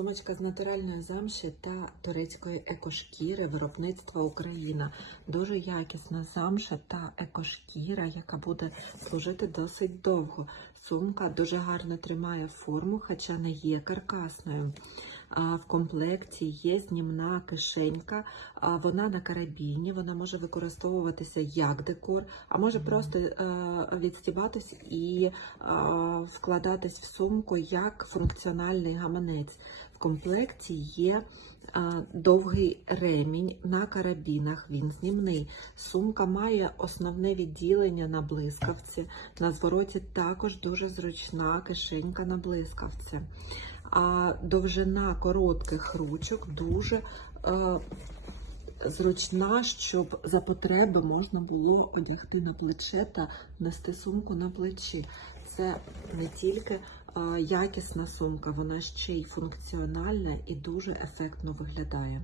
Сумочка з натуральної замші та турецької екошкіри виробництва Україна. Дуже якісна замша та екошкіра, яка буде служити досить довго. Сумка дуже гарно тримає форму, хоча не є каркасною. А В комплекті є знімна кишенька, а вона на карабіні, вона може використовуватися як декор, а може просто е, відстібатись і вкладатись в сумку як функціональний гаманець. Комплекті є довгий ремінь на карабінах, він знімний. Сумка має основне відділення на блискавці. На звороті також дуже зручна кишенька на блискавці. А довжина коротких ручок дуже е, зручна, щоб за потреби можна було одягти на плече та нести сумку на плечі. Це не тільки якісна сумка, вона ще й функціональна і дуже ефектно виглядає.